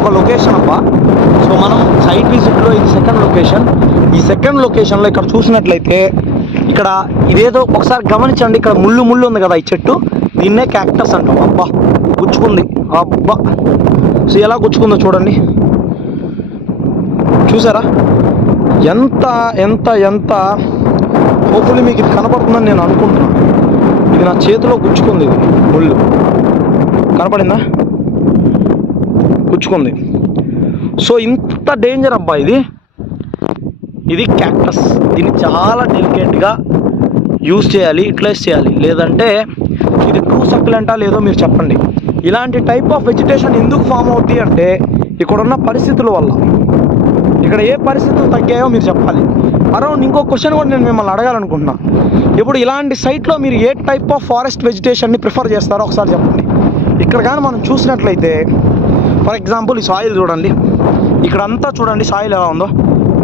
ఒక లొకేషన్ అబ్బా. సో మనం సైట్ విజిట్లో ఇది సెకండ్ లొకేషన్. ఈ సెకండ్ లొకేషన్లో ఇక్కడ చూసినట్లయితే ఇక్కడ ఇదేదో ఒకసారి గమనించండి. ఇక్కడ ముళ్ళు ఉంది కదా ఈ చెట్టు, దీన్నే క్యాక్టస్ అంటాం. అబ్బా గుచ్చుకుంది, అబ్బా. సో ఎలా గుచ్చుకుందో చూడండి, చూసారా? ఎంత ఎంత ఎంత హోప్ఫుల్లీ మీకు ఇది కనపడుతుందని నేను అనుకుంటున్నాను. ఇది నా చేతిలో గుచ్చుకుంది, ఇది ముళ్ళు కనపడిందా? గుచ్చుకుంది. సో ఇంత డేంజర్ అబ్బా ఇది క్యాక్టస్. దీన్ని చాలా డెలికేట్గా యూజ్ చేయాలి, యూటిలైజ్ చేయాలి, లేదంటే ఇది ట్రూ సక్యులెంటా లేదో మీరు చెప్పండి. ఇలాంటి టైప్ ఆఫ్ వెజిటేషన్ ఎందుకు ఫామ్ అవుతుంది అంటే ఇక్కడున్న పరిస్థితుల వల్ల. ఇక్కడ ఏ పరిస్థితులు తగ్గాయో మీరు చెప్పాలి. అరౌండ్ ఇంకో క్వశ్చన్ కూడా నేను మిమ్మల్ని అడగాలనుకుంటున్నా. ఇప్పుడు ఇలాంటి సైట్లో మీరు ఏ టైప్ ఆఫ్ ఫారెస్ట్ వెజిటేషన్ని ప్రిఫర్ చేస్తారో ఒకసారి చెప్పండి. ఇక్కడ కానీ మనం చూసినట్లయితే ఫర్ ఎగ్జాంపుల్ ఈ సాయిల్ చూడండి, ఇక్కడంతా చూడండి సాయిల్ ఎలా ఉందో.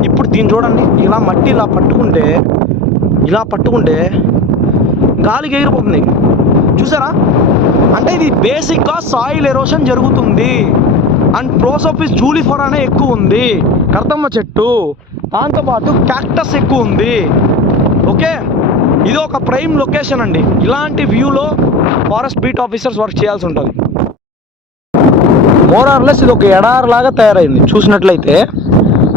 ఇప్పుడు దీన్ని చూడండి, ఇలా మట్టి ఇలా పట్టుకుంటే గాలికి ఎగిరిపోతుంది, చూసారా? అంటే ఇది బేసిక్గా సాయిల్ ఎరోషన్ జరుగుతుంది. అండ్ ప్రోసోఫిస్ జూలిఫోరా అనే ఎక్కువ ఉంది, కర్దమ్మ చెట్టు, దాంతోపాటు క్యాక్టస్ ఎక్కువ ఉంది. ఓకే, ఇది ఒక ప్రైమ్ లొకేషన్ అండి. ఇలాంటి వ్యూలో ఫారెస్ట్ బీట్ ఆఫీసర్స్ వర్క్ చేయాల్సి ఉంటుంది. మోర్ ఆర్ లెస్ ఇది ఒక ఎడారి లాగా తయారైంది. చూసినట్లయితే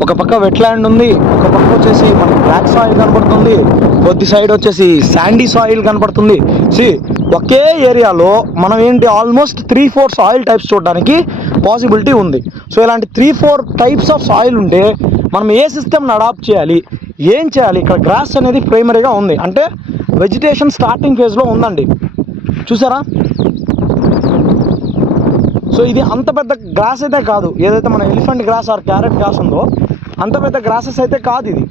ఒక పక్క వెట్లాండ్ ఉంది, ఒక పక్క వచ్చేసి మనకి బ్లాక్ సాయిల్ కనపడుతుంది, కొద్ది సైడ్ వచ్చేసి శాండీ సాయిల్ కనపడుతుంది. ఒకే ఏరియాలో మనం ఏంటి ఆల్మోస్ట్ 3-4 సాయిల్ టైప్స్ చూడడానికి పాసిబిలిటీ ఉంది. సో ఇలాంటి 3-4 టైప్స్ ఆఫ్ సాయిల్ ఉంటే మనం ఏ సిస్టమ్ని అడాప్ట్ చేయాలి, ఏం చేయాలి? ఇక్కడ గ్రాస్ అనేది ప్రైమరీగా ఉంది, అంటే వెజిటేషన్ స్టార్టింగ్ ఫేజ్లో ఉందండి, చూసారా? సో ఇది అంత పెద్ద గ్రాస్ అయితే కాదు, ఏదైతే మన elephant grass or carrot grass ఉందో అంత పెద్ద గ్రాసెస్ అయితే కాదు. ఇది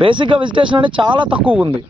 బేసిక్గా వెజిటేషన్ అనేది చాలా తక్కువ ఉంది.